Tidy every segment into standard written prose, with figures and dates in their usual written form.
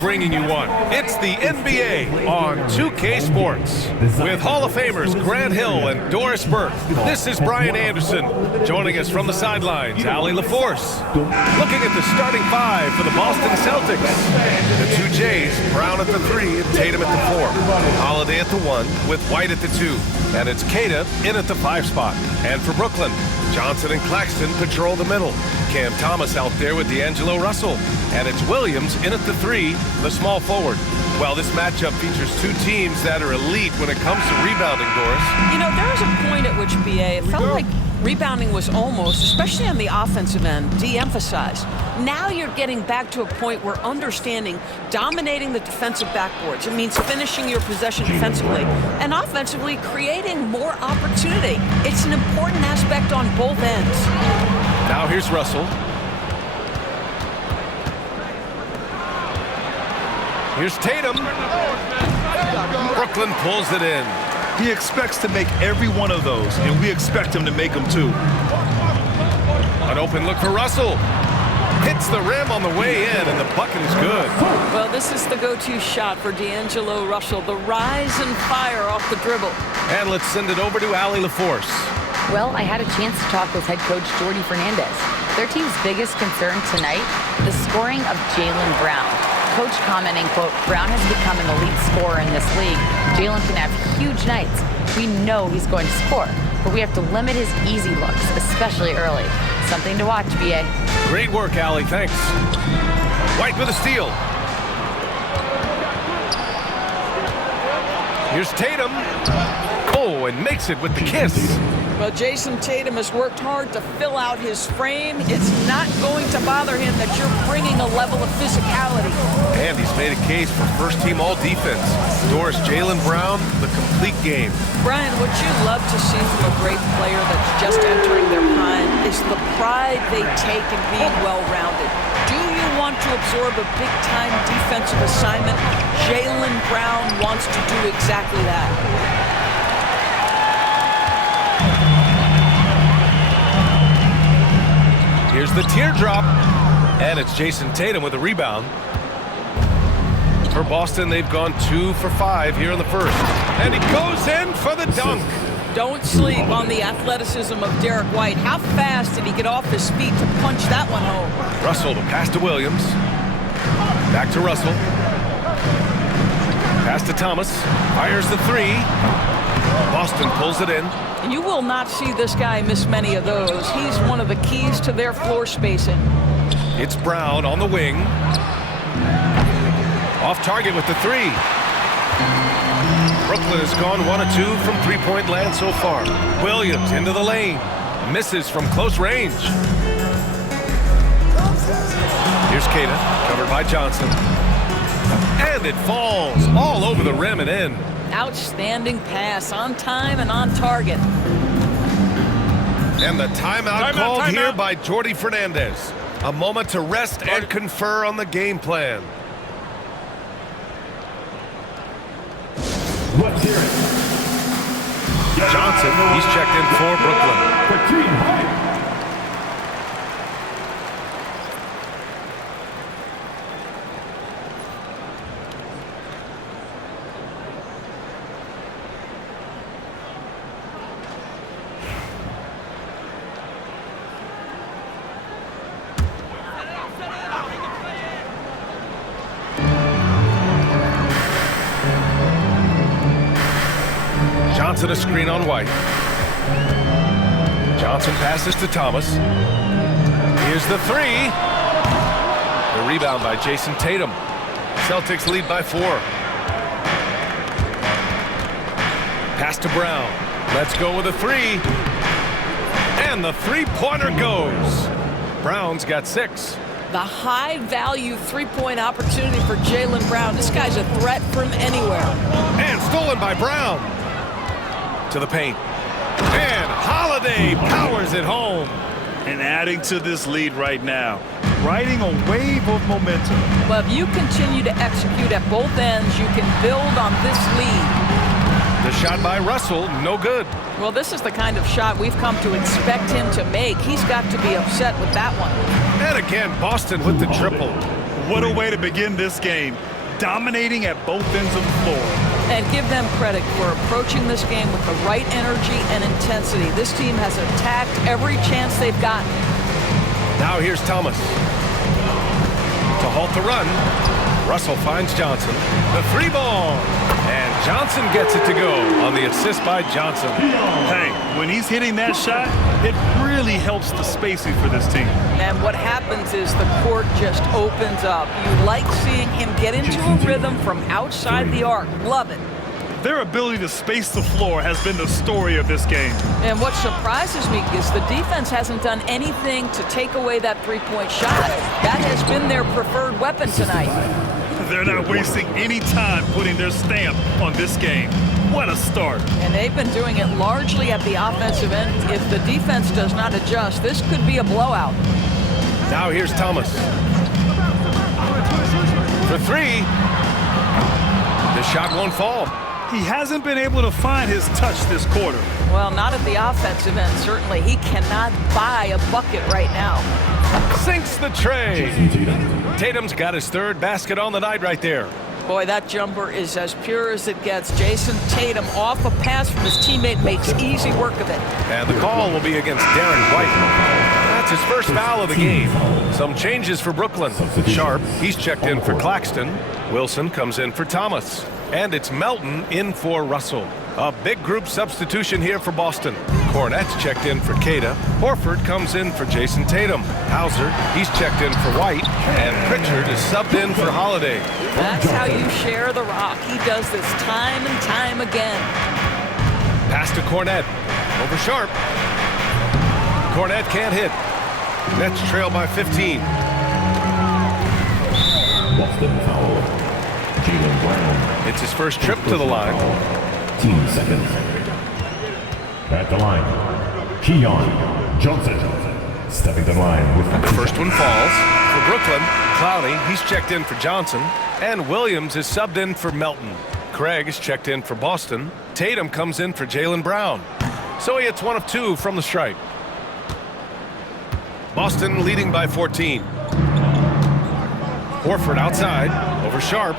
Bringing you one. It's the NBA on 2K Sports. With Hall of Famers Grant Hill and Doris Burke, this is Brian Anderson. Joining us from the sidelines, Allie LaForce. Looking at the starting five for the Boston Celtics. The two Jays, Brown at the 3 and Tatum at the 4. Holiday at the 1 with White at the 2. And it's Queta in at the 5 spot. And for Brooklyn, Johnson and Claxton patrol the middle. Cam Thomas out there with D'Angelo Russell. And it's Williams in at the 3, the small forward. Well, this matchup features two teams that are elite when it comes to rebounding, Doris. You know, there was a point at which, BA, it felt like rebounding was almost, especially on the offensive end, de-emphasized. Now you're getting back to a point where understanding dominating the defensive backboards. It means finishing your possession defensively and offensively creating more opportunity. It's an important aspect on both ends. Now here's Russell. Here's Tatum. Brooklyn pulls it in. He expects to make every one of those, and we expect him to make them too. An open look for Russell. Hits the rim on the way in, and the bucket is good. Well, this is the go-to shot for D'Angelo Russell. The rise and fire off the dribble. And let's send it over to Allie LaForce. Well, I had a chance to talk with head coach Jordy Fernandez. Their team's biggest concern tonight, the scoring of Jaylen Brown. Coach commenting, quote, Brown has become an elite scorer in this league. Jaylen can have huge nights. We know he's going to score, but we have to limit his easy looks, especially early. Something to watch, BA. Great work, Allie. Thanks. White with a steal. Here's Tatum. Oh, and makes it with the kiss. Well, Jason Tatum has worked hard to fill out his frame. It's not going to bother him that you're bringing a level of physicality. And he's made a case for first-team all-defense. Doris, Jaylen Brown, the complete game. Brian, what you love to see from a great player that's just entering their prime is the pride they take in being well-rounded. Do you want to absorb a big-time defensive assignment? Jaylen Brown wants to do exactly that. Here's the teardrop, and it's Jason Tatum with a rebound. For Boston, they've gone 2 for 5 here in the first. And he goes in for the dunk. Don't sleep on the athleticism of Derek White. How fast did he get off his feet to punch that one home? Russell, the pass to Williams. Back to Russell. Pass to Thomas. Fires the 3. Boston pulls it in. You will not see this guy miss many of those. He's one of the keys to their floor spacing. It's Brown on the wing. Off target with the 3. Brooklyn has gone 1 of 2 from three-point land so far. Williams into the lane. Misses from close range. Here's Queta, covered by Johnson. And it falls all over the rim and in. Outstanding pass, on time and on target. And the timeout called here by Jordy Fernandez. A moment to rest and confer on the game plan. Johnson, he's checked in for Brooklyn. Johnson a screen on White. Johnson passes to Thomas. Here's the 3. The rebound by Jason Tatum. Celtics lead by 4. Pass to Brown. Let's go with a 3. And the three-pointer goes. Brown's got 6. The high-value three-point opportunity for Jaylen Brown. This guy's a threat from anywhere. And stolen by Brown. To the paint. And Holiday powers it home. And adding to this lead right now, riding a wave of momentum. Well, if you continue to execute at both ends, you can build on this lead. The shot by Russell, no good. Well, this is the kind of shot we've come to expect him to make. He's got to be upset with that one. And again, Boston with the triple. What a way to begin this game. dominating at both ends of the floor. And give them credit for approaching this game with the right energy and intensity. This team has attacked every chance they've gotten. Now here's Thomas. To halt the run, Russell finds Johnson. The three ball. And Johnson gets it to go on the assist by Johnson. Hey, when he's hitting that shot, it really helps the spacing for this team. And what happens is the court just opens up. You like seeing him get into a rhythm from outside the arc. Love it. Their ability to space the floor has been the story of this game. And what surprises me is the defense hasn't done anything to take away that three-point shot. That has been their preferred weapon tonight. They're not wasting any time putting their stamp on this game. What a start. And they've been doing it largely at the offensive end. If the defense does not adjust, this could be a blowout. Now here's Thomas. For three. The shot won't fall. He hasn't been able to find his touch this quarter. Well, not at the offensive end, certainly. He cannot buy a bucket right now. Sinks the tray. Tatum's got his third basket on the night right there. Boy, that jumper is as pure as it gets. Jason Tatum off a pass from his teammate makes easy work of it. And the call will be against Darren White. That's his first foul of the game. Some changes for Brooklyn. Sharp, he's checked in for Claxton. Wilson comes in for Thomas. And it's Melton in for Russell. A big group substitution here for Boston. Cornette's checked in for Queta. Horford comes in for Jason Tatum. Hauser, he's checked in for White. And Pritchard is subbed in for Holiday. That's how you share the rock. He does this time and time again. Pass to Cornette. Over Sharp. Cornette can't hit. Nets trail by 15. Boston foul. Jaylen Brown. It's his first trip to the line. Team seconds. At the line, Keon Johnson. Stepping to the line with The first one falls. For Brooklyn, Clowney, he's checked in for Johnson. And Williams is subbed in for Melton. Craig is checked in for Boston. Tatum comes in for Jaylen Brown. So he hits one of two from the stripe. Boston leading by 14. Horford outside, over Sharp.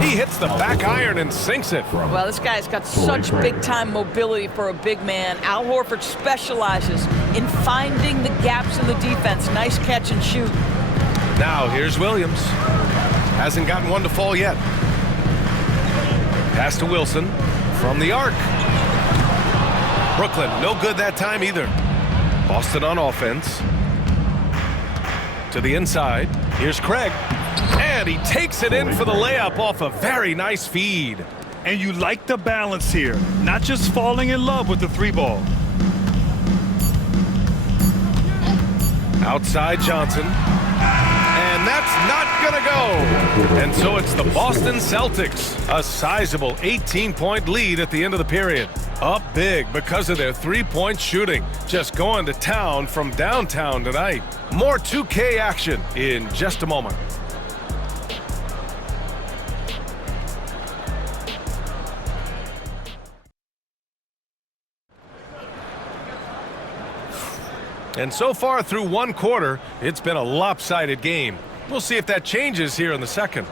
He hits the back iron and sinks it. Well, this guy's got such big-time mobility for a big man. Al Horford specializes in finding the gaps in the defense. Nice catch and shoot. Now here's Williams. Hasn't gotten one to fall yet. Pass to Wilson from the arc. Brooklyn, no good that time either. Boston on offense. To the inside. Here's Craig. And he takes it in for the layup off a very nice feed. And you like the balance here, not just falling in love with the three ball. Outside Johnson. And that's not gonna go. And so it's the Boston Celtics. A sizable 18-point lead at the end of the period. Up big because of their three-point shooting. Just going to town from downtown tonight. More 2K action in just a moment. And so far through one quarter, it's been a lopsided game. We'll see if that changes here in the second.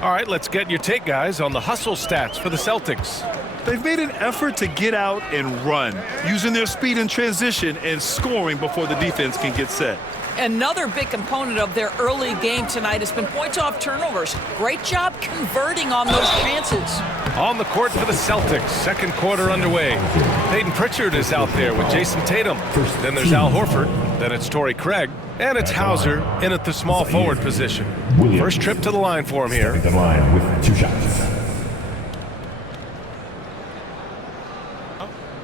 All right, let's get your take, guys, on the hustle stats for the Celtics. They've made an effort to get out and run, using their speed in transition and scoring before the defense can get set. Another big component of their early game tonight has been points off turnovers. Great job converting on those chances. On the court for the Celtics, second quarter underway. Peyton Pritchard is out there with Jason Tatum. Then there's Al Horford. Then it's Torrey Craig. And it's Hauser in at the small forward position. First trip to the line for him here. the line with 2 shots.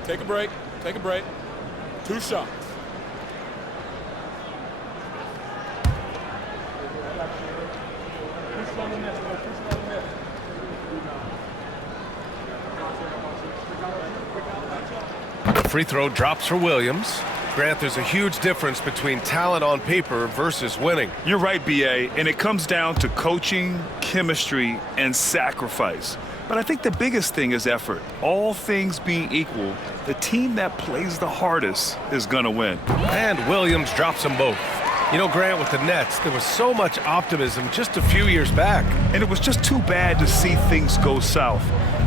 Take a break. Take a break. 2 shots. The free throw drops for Williams. Grant, there's a huge difference between talent on paper versus winning. You're right, B.A., and it comes down to coaching, chemistry, and sacrifice. But I think the biggest thing is effort. All things being equal, the team that plays the hardest is going to win. And Williams drops them both. You know, Grant, with the Nets, there was so much optimism just a few years back. And it was just too bad to see things go south.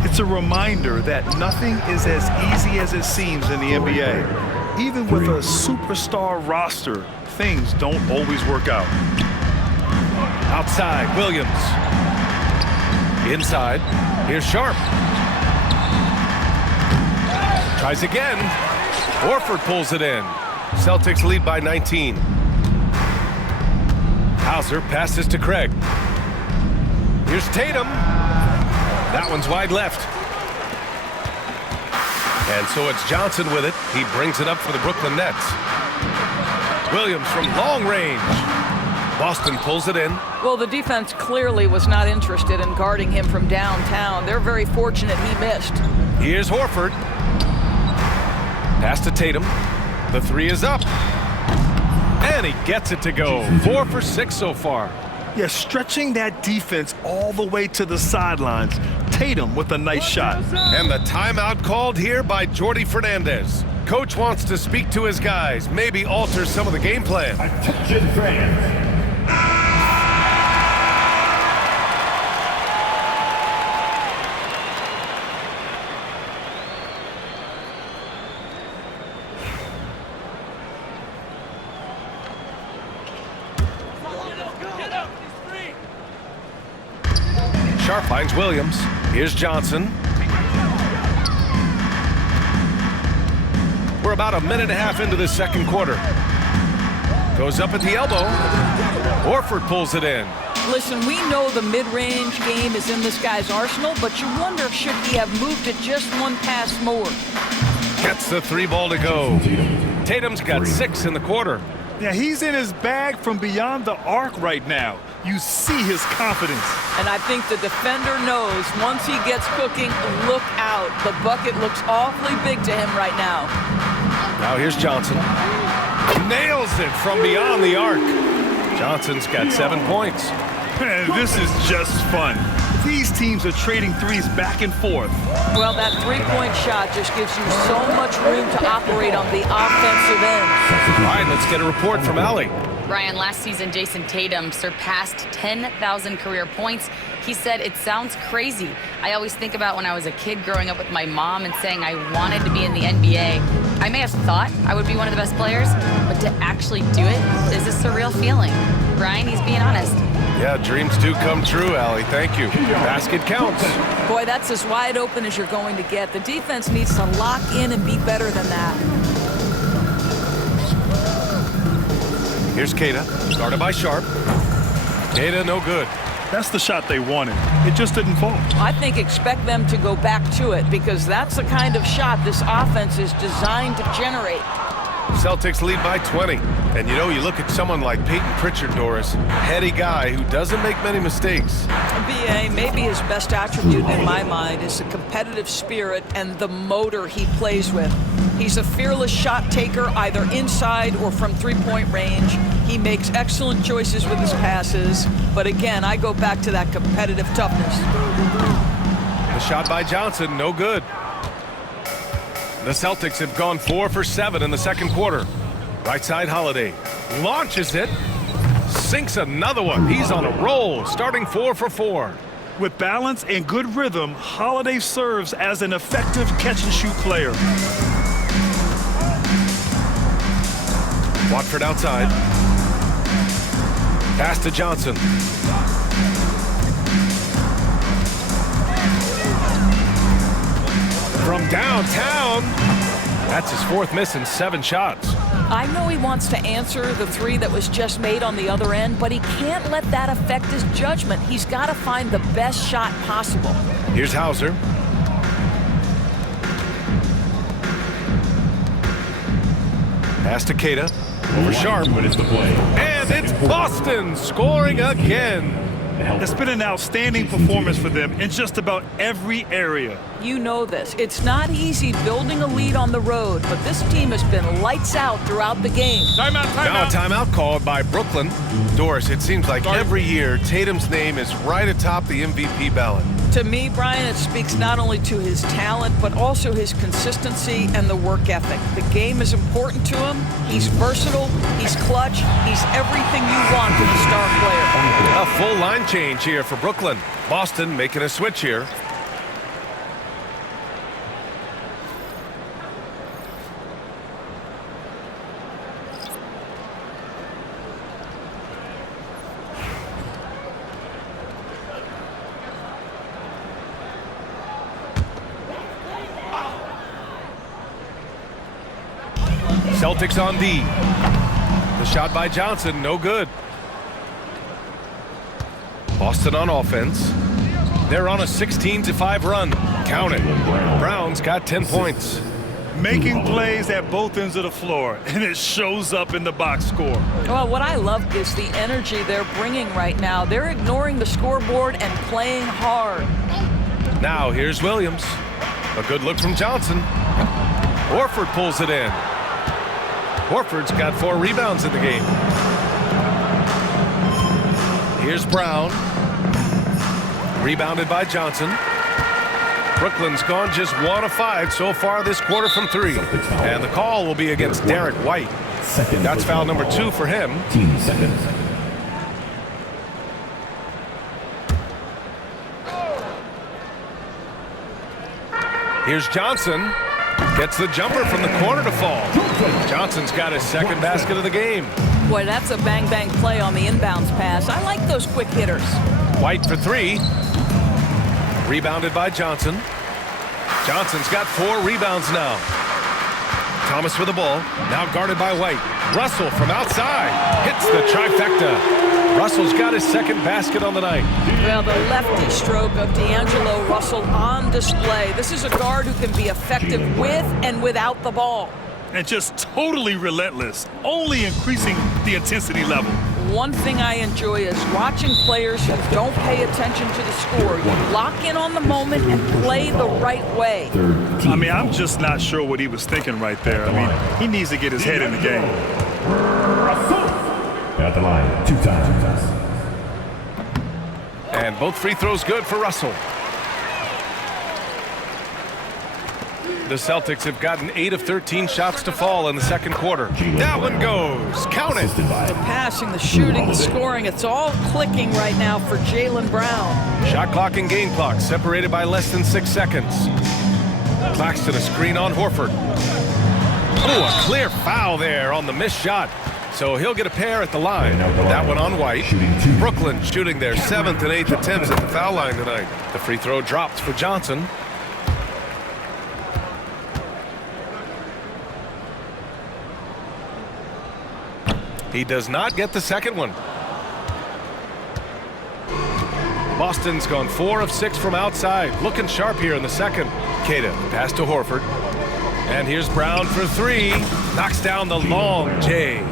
It's a reminder that nothing is as easy as it seems in the NBA. Even with a superstar roster, things don't always work out. Outside, Williams. Inside, here's Sharp. Tries again. Horford pulls it in. Celtics lead by 19. Hauser passes to Craig. Here's Tatum. That one's wide left. And so it's Johnson with it. He brings it up for the Brooklyn Nets. Williams from long range. Boston pulls it in. Well, the defense clearly was not interested in guarding him from downtown. They're very fortunate he missed. Here's Horford. Pass to Tatum. The three is up. And he gets it to go. 4 for 6 so far. Yeah, stretching that defense all the way to the sidelines. Tatum with a nice shot. And the timeout called here by Jordi Fernandez. Coach wants to speak to his guys, maybe alter some of the game plan. Attention fans. Sharp finds Williams. Here's Johnson. We're about a minute and a half into this second quarter. Goes up at the elbow. Horford pulls it in. Listen, we know the mid-range game is in this guy's arsenal, but you wonder, should he have moved it just one pass more? Gets the three ball to go. Tatum's got 6 in the quarter. Yeah, he's in his bag from beyond the arc right now. You see his confidence. And I think the defender knows once he gets cooking, look out. The bucket looks awfully big to him right now. Now here's Johnson. Nails it from beyond the arc. Johnson's got 7 points. Man, this is just fun. These teams are trading threes back and forth. Well, that three-point shot just gives you so much room to operate on the offensive end. All right, let's get a report from Allie. Ryan, last season, Jason Tatum surpassed 10,000 career points. He said, "It sounds crazy. I always think about when I was a kid growing up with my mom and saying I wanted to be in the NBA. I may have thought I would be one of the best players, but to actually do it is a surreal feeling." Ryan, he's being honest. Yeah, dreams do come true, Allie. Thank you. Basket counts. Boy, that's as wide open as you're going to get. The defense needs to lock in and be better than that. Here's Queta, guarded by Sharp. Queta, no good. That's the shot they wanted. It just didn't fall. I think expect them to go back to it because that's the kind of shot this offense is designed to generate. Celtics lead by 20. And you know, you look at someone like Peyton Pritchard, Doris, heady guy who doesn't make many mistakes. BA, maybe his best attribute in my mind is the competitive spirit and the motor he plays with. He's a fearless shot taker either inside or from three-point range. He makes excellent choices with his passes. But again, I go back to that competitive toughness. The shot by Johnson, no good. The Celtics have gone 4 for 7 in the second quarter. Right side, Holiday launches it, sinks another one. He's on a roll, starting 4 for 4. With balance and good rhythm, Holiday serves as an effective catch-and-shoot player. Watford outside. Pass to Johnson. From downtown. That's his 4th miss in 7 shots. I know he wants to answer the three that was just made on the other end, but he can't let that affect his judgment. He's got to find the best shot possible. Here's Hauser. Pass to Queta. Over Sharp. And it's Boston scoring again. It's been an outstanding performance for them in just about every area. You know this. It's not easy building a lead on the road, but this team has been lights out throughout the game. Timeout, Now a timeout. timeout called by Brooklyn. Doris, it seems like every year Tatum's name is right atop the MVP ballot. To me, Brian, it speaks not only to his talent, but also his consistency and the work ethic. The game is important to him. He's versatile. He's clutch. He's everything you want in a star player. A full line change here for Brooklyn. Boston making a switch here. Celtics on D. The shot by Johnson, no good. Boston on offense. They're on a 16-5 run. Count it. Brown's got 10 points. Making plays at both ends of the floor, and it shows up in the box score. Well, what I love is the energy they're bringing right now. They're ignoring the scoreboard and playing hard. Now here's Williams. A good look from Johnson. Horford pulls it in. Horford's got 4 rebounds in the game. Here's Brown. Rebounded by Johnson. Brooklyn's gone just 1 of 5 so far this quarter from 3. And the call will be against Derek White. That's foul number 2 for him. 15 seconds. Here's Johnson. Gets the jumper from the corner to fall. Johnson's got his second basket of the game. Boy, that's a bang-bang play on the inbounds pass. I like those quick hitters. White for 3. Rebounded by Johnson. Johnson's got 4 rebounds now. Thomas with the ball. Now guarded by White. Russell from outside. Hits the trifecta. Russell's got his second basket on the night. Well, the lefty stroke of D'Angelo Russell on display. This is a guard who can be effective with and without the ball. And just totally relentless, only increasing the intensity level. One thing I enjoy is watching players who don't pay attention to the score. You lock in on the moment and play the right way. I mean, I'm just not sure what he was thinking right there. I mean, he needs to get his head in the game. At the line, 2 times. And both free throws good for Russell. The Celtics have gotten 8 of 13 shots to fall in the second quarter. That one goes. Count it. The passing, the shooting, the scoring, it's all clicking right now for Jaylen Brown. Shot clock and game clock separated by less than 6 seconds. Claxton a screen on Horford. Oh, a clear foul there on the missed shot. So he'll get a pair at the line. That one on White. Brooklyn shooting their 7th and 8th attempts at the foul line tonight. The free throw dropped for Johnson. He does not get the second one. Boston's gone 4 of 6 from outside. Looking sharp here in the second. Queta pass to Horford. And here's Brown for 3. Knocks down the long J.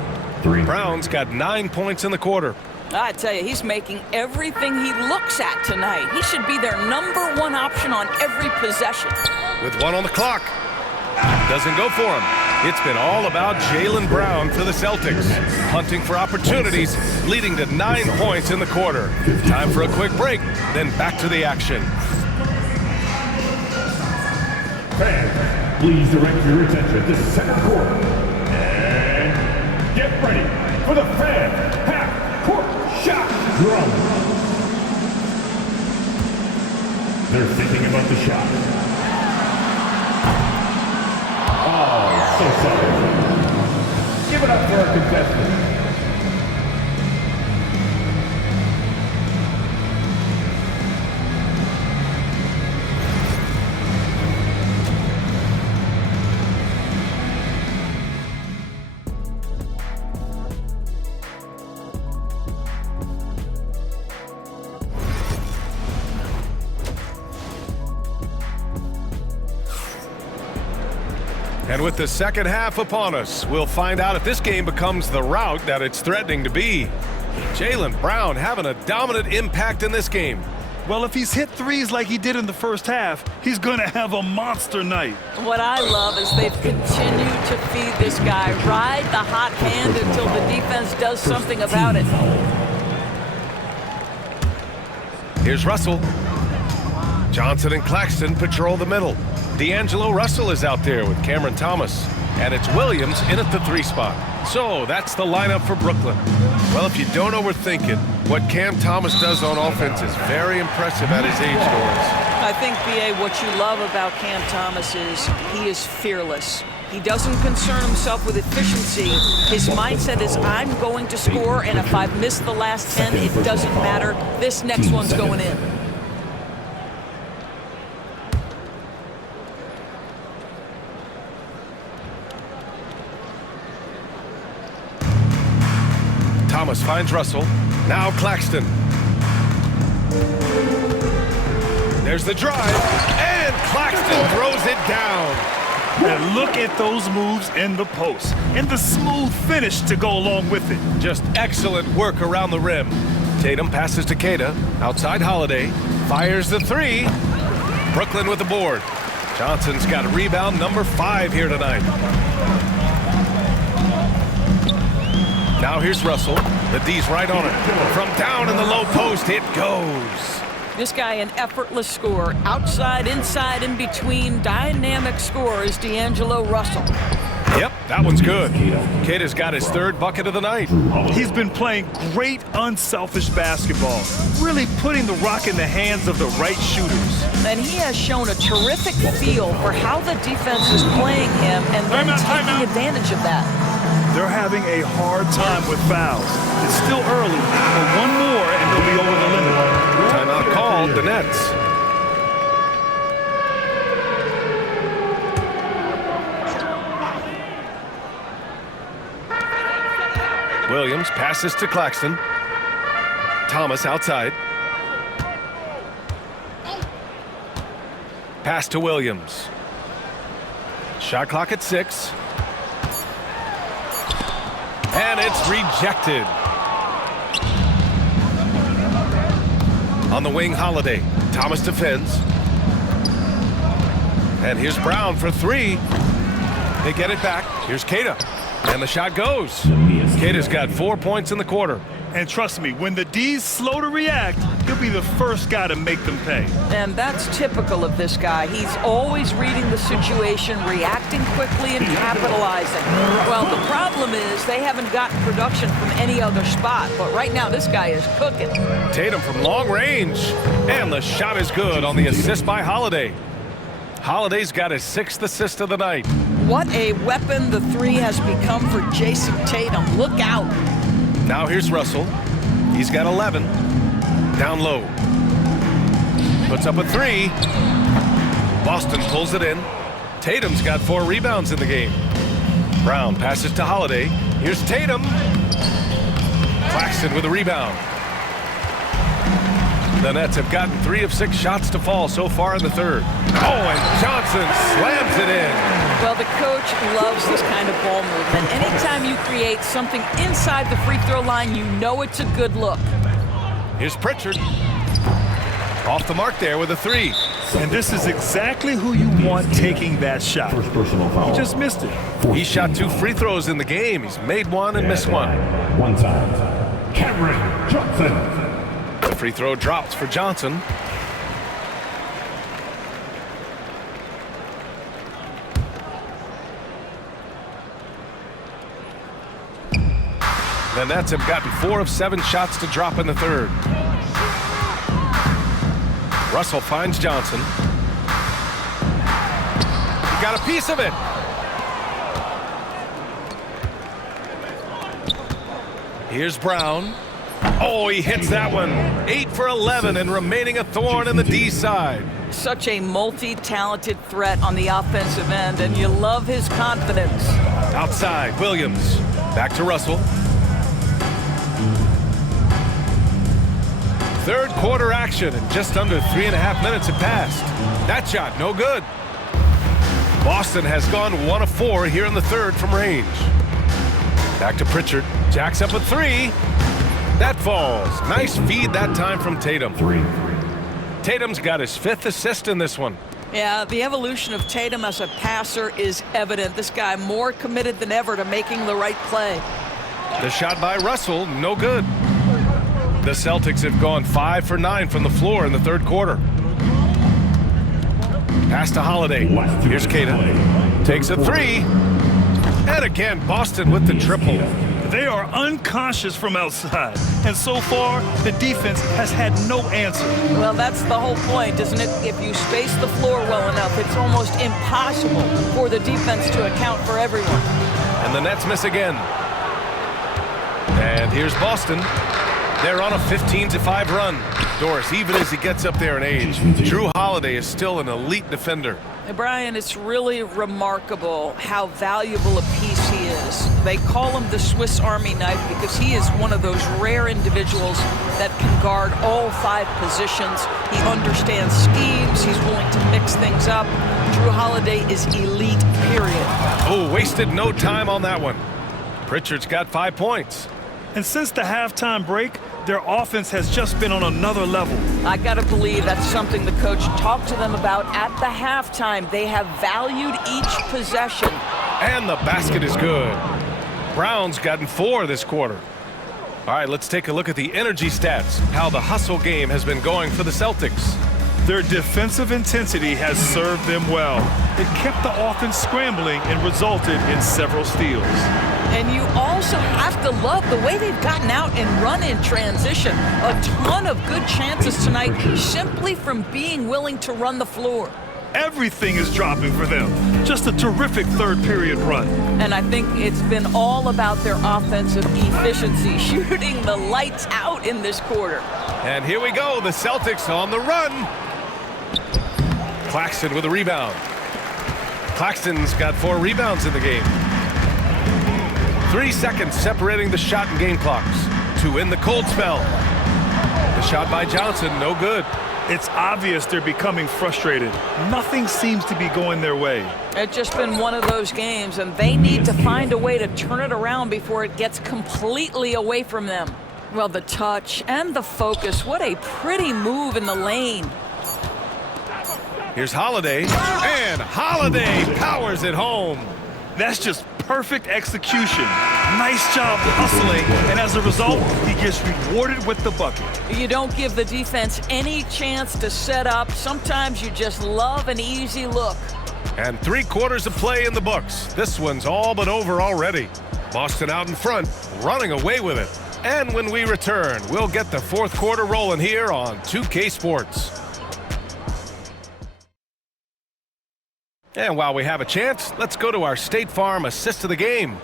Brown's got 9 points in the quarter. I tell you, he's making everything he looks at tonight. He should be their #1 option on every possession. With 1 on the clock. Doesn't go for him. It's been all about Jaylen Brown for the Celtics. Hunting for opportunities, leading to 9 points in the quarter. Time for a quick break, then back to the action. Fans, please direct your attention to the second quarter. And get ready for the fan half-court shot drum. They're thinking about the shot. Oh, so sorry. Give it up for our contestant. And with the second half upon us, we'll find out if this game becomes the rout that it's threatening to be. Jaylen Brown having a dominant impact in this game. Well, if he's hit threes like he did in the first half, he's going to have a monster night. What I love is they've continued to feed this guy. Ride the hot hand until the defense does something about it. Here's Russell. Johnson and Claxton patrol the middle. D'Angelo Russell is out there with Cameron Thomas. And it's Williams in at the 3 spot. So that's the lineup for Brooklyn. Well, if you don't overthink it, what Cam Thomas does on offense is very impressive at his age, Doris. I think, B.A., what you love about Cam Thomas is he is fearless. He doesn't concern himself with efficiency. His mindset is, I'm going to score, and if I've missed the last 10, it doesn't matter. This next one's going in. Thomas finds Russell. Now Claxton. There's the drive, and Claxton throws it down. And look at those moves in the post and the smooth finish to go along with it. Just excellent work around the rim. Tatum passes to Keita. Outside Holiday. Fires the 3. Brooklyn with the board. Johnson's got a rebound number 5 here tonight. Now here's Russell. The D's right on it. From down in the low post, it goes. This guy, an effortless scorer. Outside, inside, in between. Dynamic scorer is D'Angelo Russell. Yep, that one's good. Keita's got his 3rd bucket of the night. He's been playing great, unselfish basketball, really putting the rock in the hands of the right shooters. And he has shown a terrific feel for how the defense is playing him and then taking advantage of that. They're having a hard time with fouls. It's still early, but one more and they'll be over the limit. Timeout called, the Nets. Williams passes to Claxton. Thomas outside. Pass to Williams. Shot clock at 6. And it's rejected. On the wing, Holiday. Thomas defends. And here's Brown for 3. They get it back. Here's Keita. And the shot goes. Keita's got 4 points in the quarter. And trust me, when the D's slow to react, he'll be the first guy to make them pay. And that's typical of this guy. He's always reading the situation, reacting quickly, and capitalizing. Well, the problem is they haven't gotten production from any other spot. But right now, this guy is cooking. Tatum from long range. And the shot is good on the assist by Holiday. Holiday's got his 6th assist of the night. What a weapon the 3 has become for Jason Tatum. Look out. Now here's Russell. He's got 11. Down low. Puts up a 3. Boston pulls it in. Tatum's got 4 rebounds in the game. Brown passes to Holiday. Here's Tatum. Claxton with a rebound. The Nets have gotten 3 of 6 shots to fall so far in the 3rd. Oh, and Johnson slams it in. Well, the coach loves this kind of ball movement. Anytime you create something inside the free throw line, you know it's a good look. Here's Pritchard. Off the mark there with a 3. And this is exactly who you want taking that shot. First personal foul. He just missed it. He shot 2 free throws in the game. He's made 1 and missed 1. One time. Cameron Johnson. The free throw drops for Johnson. The Nets have gotten 4 of 7 shots to drop in the 3rd. Russell finds Johnson. He got a piece of it. Here's Brown. Oh, he hits that one. 8 for 11 and remaining a thorn in the D side. Such a multi-talented threat on the offensive end, and you love his confidence. Outside, Williams. Back to Russell. 3rd quarter action, and just under 3.5 minutes have passed. That shot, no good. Boston has gone 1 of 4 here in the 3rd from range. Back to Pritchard. Jacks up a 3. That falls. Nice feed that time from Tatum. 3. Tatum's got his 5th assist in this one. Yeah, the evolution of Tatum as a passer is evident. This guy more committed than ever to making the right play. The shot by Russell, no good. The Celtics have gone 5 for 9 from the floor in the 3rd quarter. Pass to Holiday. Here's Kata. Takes a three. And again, Boston with the triple. They are unconscious from outside, and so far, the defense has had no answer. Well, that's the whole point, isn't it? If you space the floor well enough, it's almost impossible for the defense to account for everyone. And the Nets miss again. And here's Boston. They're on a 15-5 run. Doris, even as he gets up there in age, Drew Holiday is still an elite defender. Hey, Brian, it's really remarkable how valuable a piece he is. They call him the Swiss Army knife because he is one of those rare individuals that can guard all 5 positions. He understands schemes. He's willing to mix things up. Drew Holiday is elite, period. Oh, wasted no time on that one. Pritchard's got 5 points. And since the halftime break, their offense has just been on another level. I gotta believe that's something the coach talked to them about at the halftime. They have valued each possession. And the basket is good. Brown's gotten 4 this quarter. All right, let's take a look at the energy stats, how the hustle game has been going for the Celtics. Their defensive intensity has served them well. It kept the offense scrambling and resulted in several steals. And you also have to love the way they've gotten out and run in transition. A ton of good chances tonight simply from being willing to run the floor. Everything is dropping for them. Just a terrific third-period run. And I think it's been all about their offensive efficiency, shooting the lights out in this quarter. And here we go, the Celtics on the run. Claxton with a rebound. Claxton's got 4 rebounds in the game. 3 seconds separating the shot and game clocks. To win the cold spell. The shot by Johnson, no good. It's obvious they're becoming frustrated. Nothing seems to be going their way. It's just been one of those games, and they need to find a way to turn it around before it gets completely away from them. Well, the touch and the focus, what a pretty move in the lane. Here's Holiday, and Holiday powers it home. That's just perfect execution. Nice job hustling, and as a result, he gets rewarded with the bucket. You don't give the defense any chance to set up. Sometimes you just love an easy look. And 3 quarters of play in the books. This one's all but over already. Boston out in front, running away with it. And when we return, we'll get the 4th quarter rolling here on 2K Sports. And while we have a chance, let's go to our State Farm assist of the game.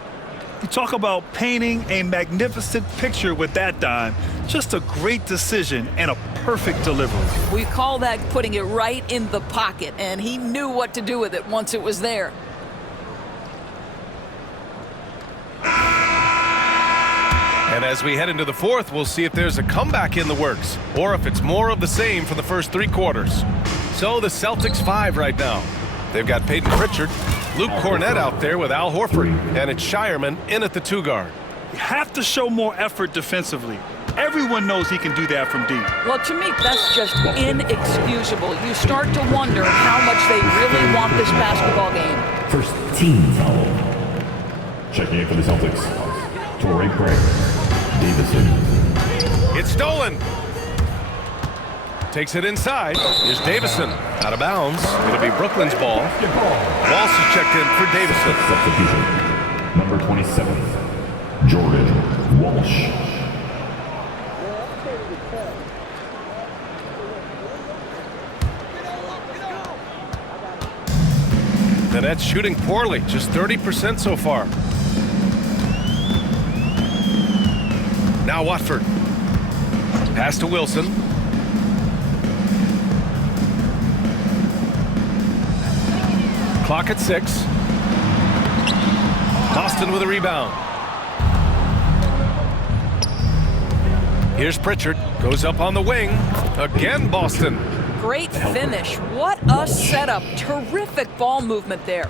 You talk about painting a magnificent picture with that dime. Just a great decision and a perfect delivery. We call that putting it right in the pocket, and he knew what to do with it once it was there. And as we head into the 4th, we'll see if there's a comeback in the works or if it's more of the same for the first 3 quarters. So the Celtics 5 right now. They've got Peyton Pritchard, Luke Cornett out there with Al Horford, and it's Shireman in at the 2 guard. You have to show more effort defensively. Everyone knows he can do that from deep. Well, to me, that's just inexcusable. You start to wonder how much they really want this basketball game. First team foul. Checking in for the Celtics. Torrey Craig. Davison. It's stolen. Takes it inside. Here's Davison. Out of bounds. It'll be Brooklyn's ball. Walsh is checked in for Davison. Substitution. Number 27. Jordan Walsh. The Nets shooting poorly. Just 30% so far. Now Watford. Pass to Wilson. Clock at 6. Boston with a rebound. Here's Pritchard. Goes up on the wing. Again, Boston. Great finish. What a setup. Terrific ball movement there.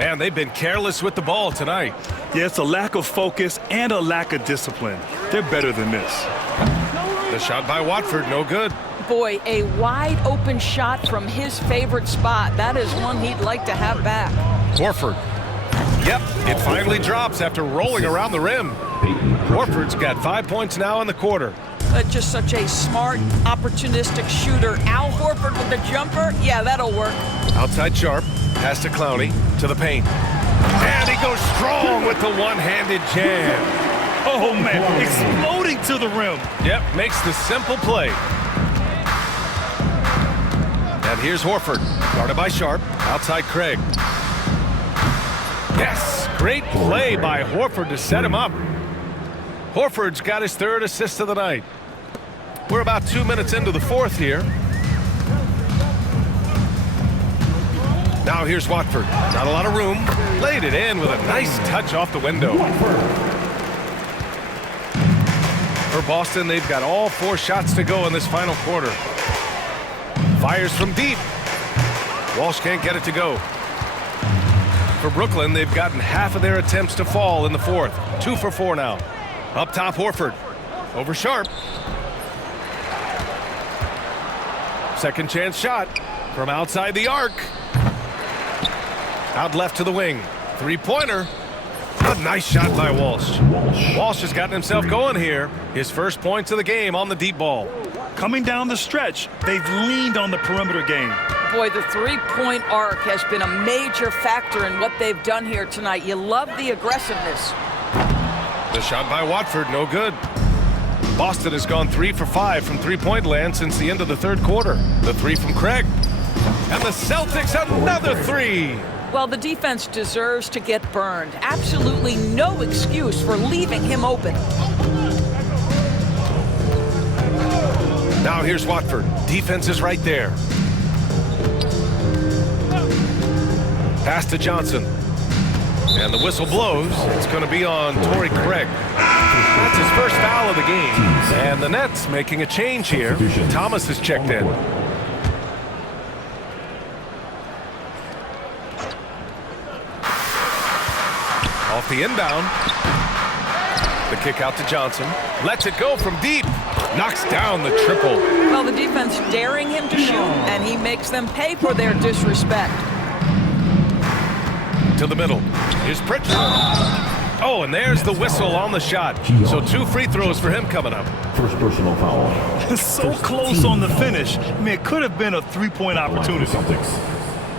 And they've been careless with the ball tonight. Yeah, it's a lack of focus and a lack of discipline. They're better than this. The shot by Watford, no good. Boy, a wide open shot from his favorite spot. That is one he'd like to have back. Horford. Yep, it finally drops after rolling around the rim. Horford's got 5 points now in the quarter. Just such a smart, opportunistic shooter. Al Horford with the jumper. Yeah, that'll work. Outside Sharp. Pass to Clowney. To the paint. And he goes strong with the one-handed jam. Oh, man. Exploding to the rim. Yep, makes the simple play. And here's Horford. Guarded by Sharp. Outside Craig. Yes, great play by Horford to set him up. Horford's got his third assist of the night. We're about 2 minutes into the fourth here. Now here's Watford. Not a lot of room. Laid it in with a nice touch off the window. For Boston, they've got all 4 shots to go in this final quarter. Fires from deep. Walsh can't get it to go. For Brooklyn, they've gotten half of their attempts to fall in the fourth. 2 for 4 now. Up top, Horford. Over Sharp. Second chance shot from outside the arc. Out left to the wing. Three-pointer. A nice shot by Walsh. Walsh has gotten himself going here. His first points of the game on the deep ball. Coming down the stretch, they've leaned on the perimeter game. Boy, the three-point arc has been a major factor in what they've done here tonight. You love the aggressiveness. The shot by Watford, no good. Boston has gone 3 for 5 from three-point land since the end of the third quarter. The 3 from Craig. And the Celtics another 3. Well, the defense deserves to get burned. Absolutely no excuse for leaving him open. Now here's Watford. Defense is right there. Pass to Johnson. And the whistle blows. It's going to be on Torrey Craig. That's his first foul of the game. And the Nets making a change here. Thomas has checked in. Off the inbound. The kick out to Johnson. Lets it go from deep. Knocks down the triple. Well, the defense daring him to shoot, and he makes them pay for their disrespect. To the middle. Here's Pritchard. Oh, and there's the whistle on the shot. So 2 free throws for him coming up. First personal foul. So close on the finish. I mean, it could have been a three-point opportunity. Celtics.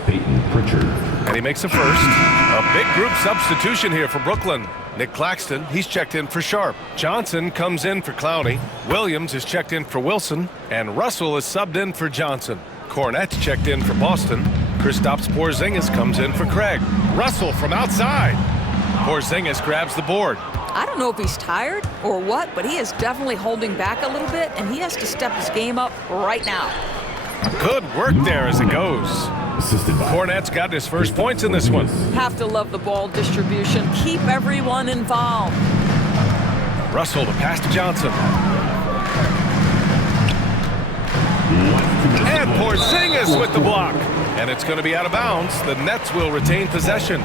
Peyton Pritchard. And he makes a first. A big group substitution here for Brooklyn. Nick Claxton, he's checked in for Sharp. Johnson comes in for Clowney. Williams is checked in for Wilson. And Russell is subbed in for Johnson. Cornette's checked in for Boston. Kristaps Porzingis comes in for Craig. Russell from outside. Porzingis grabs the board. I don't know if he's tired or what, but he is definitely holding back a little bit, and he has to step his game up right now. Good work there as it goes. Assisted by Cornette's got his first points in this one. Have to love the ball distribution. Keep everyone involved. Russell to pass to Johnson. And Porzingis with the block. And it's going to be out of bounds. The Nets will retain possession.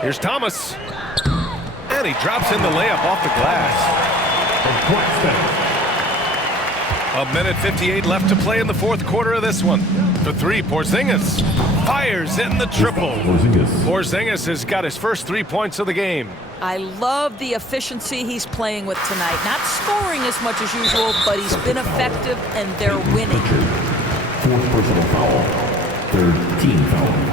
Here's Thomas. And he drops in the layup off the glass. A minute 58 left to play in the fourth quarter of this one. For 3, Porzingis fires in the triple. Porzingis has got his first 3 points of the game. I love the efficiency he's playing with tonight. Not scoring as much as usual, but he's been effective, and they're winning. Fourth personal foul. Third team foul.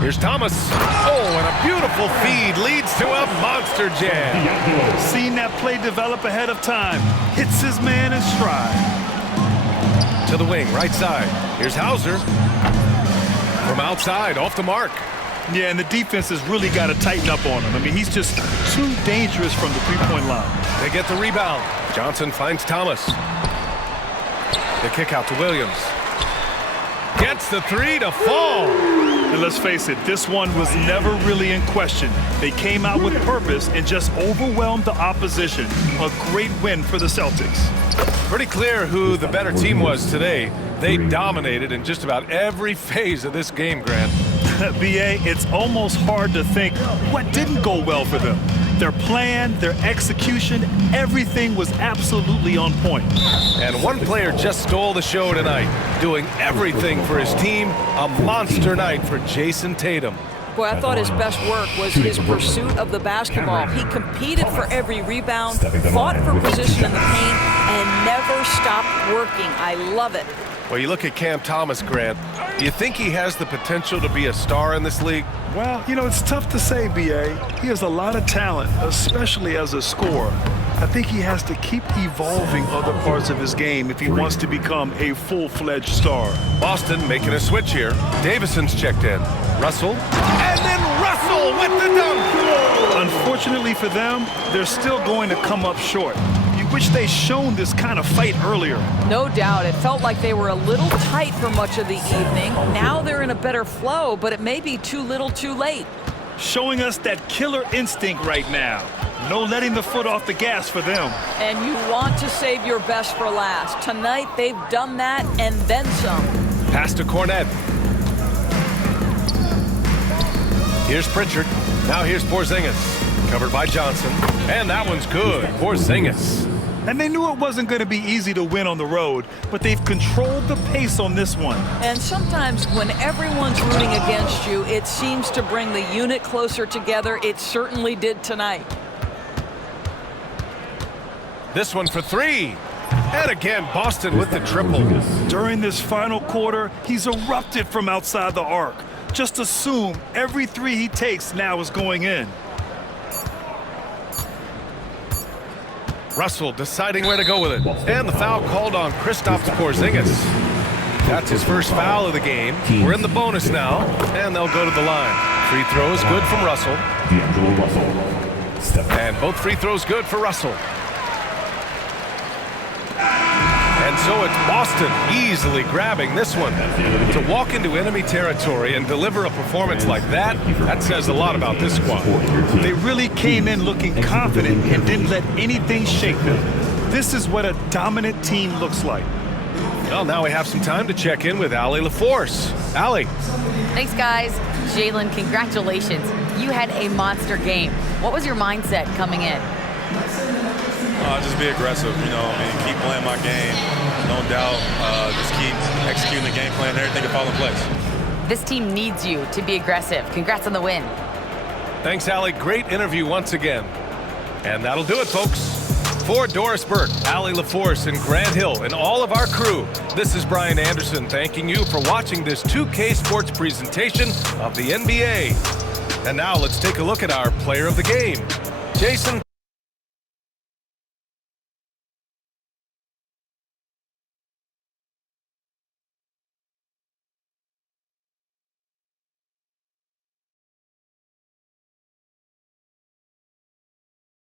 Here's Thomas. Oh, and a beautiful feed leads to a monster jam. Seen that play develop ahead of time. Hits his man in stride. To the wing, right side. Here's Hauser. From outside, off the mark. Yeah, and the defense has really got to tighten up on him. I mean, he's just too dangerous from the three-point line. They get the rebound. Johnson finds Thomas. The kick out to Williams. Gets the 3 to fall. And let's face it, this one was never really in question. They came out with purpose and just overwhelmed the opposition. A great win for the Celtics. Pretty clear who the better team was today. They dominated in just about every phase of this game, Grant. BA, it's almost hard to think what didn't go well for them. Their plan, their execution, everything was absolutely on point. And one player just stole the show tonight, doing everything for his team. A monster night for Jason Tatum. Boy, I thought his best work was his pursuit of the basketball. He competed for every rebound, fought for position in the paint, and never stopped working. I love it. Well, you look at Cam Thomas, Grant. Do you think he has the potential to be a star in this league? Well, you know, it's tough to say, B.A. He has a lot of talent, especially as a scorer. I think he has to keep evolving other parts of his game if he wants to become a full-fledged star. Boston making a switch here. Davison's checked in. Russell. And then Russell with the dunk. Unfortunately for them, they're still going to come up short. You wish they'd shown this kind of fight earlier. No doubt. It felt like they were a little tight for much of the evening. Now they're in a better flow, but it may be too little too late. Showing us that killer instinct right now. No letting the foot off the gas for them. And you want to save your best for last. Tonight, they've done that and then some. Pass to Cornette. Here's Pritchard. Now here's Porzingis. Covered by Johnson. And that one's good. Porzingis. And they knew it wasn't going to be easy to win on the road, but they've controlled the pace on this one. And sometimes when everyone's rooting against you, it seems to bring the unit closer together. It certainly did tonight. This one for three. And again, Boston with the triple. During this final quarter, he's erupted from outside the arc. Just assume every three he takes now is going in. Russell deciding where to go with it. And the foul called on Kristaps Porzingis. That's his first foul of the game. We're in the bonus now, and they'll go to the line. Free throws good from Russell. And both free throws good for Russell. And so it's Boston easily grabbing this one. To walk into enemy territory and deliver a performance like that, that says a lot about this squad. They really came in looking confident and didn't let anything shake them. This is what a dominant team looks like. Well, now we have some time to check in with Allie LaForce. Allie. Thanks, guys. Jalen, congratulations. You had a monster game. What was your mindset coming in? Just be aggressive, keep playing my game, no doubt. Just keep executing the game plan, everything will fall in place. This team needs you to be aggressive. Congrats on the win. Thanks, Allie. Great interview once again. And that'll do it, folks. For Doris Burke, Allie LaForce, and Grant Hill, and all of our crew, this is Brian Anderson thanking you for watching this 2K Sports presentation of the NBA. And now let's take a look at our player of the game. Jason